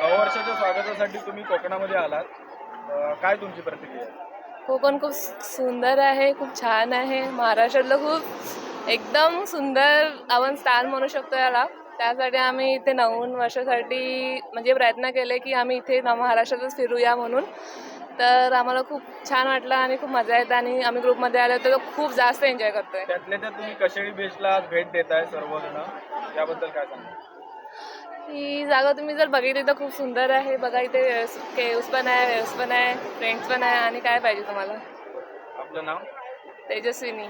नववर्षाच्या स्वागतासाठी तुम्ही कोकणामध्ये आलात. काय तुमची प्रतिक्रिया? कोकण खूप सुंदर आहे खूप छान आहे. महाराष्ट्रातलं खूप एकदम सुंदर आपण स्थान म्हणू शकतो याला. त्यासाठी आम्ही इथे नवीन वर्षासाठी म्हणजे प्रयत्न केले की आम्ही इथे न महाराष्ट्रातच फिरूया म्हणून. तर आम्हाला खूप छान वाटलं आणि खूप मजा येते आणि आम्ही ग्रुपमध्ये आलो तर खूप जास्त एन्जॉय करतोय. त्यातल्या त्यात तुम्ही कशेळी बीचला भेट देताय सर्वजण. याबद्दल काय सांगा ही जागा तुम्ही जर बघितली तर खूप सुंदर आहे. बघा इथे केव्स पण आहे वेव्स पण आहे फ्रेंड्स पण आहे आणि काय पाहिजे तुम्हाला? आपलं नाव? तेजस्विनी.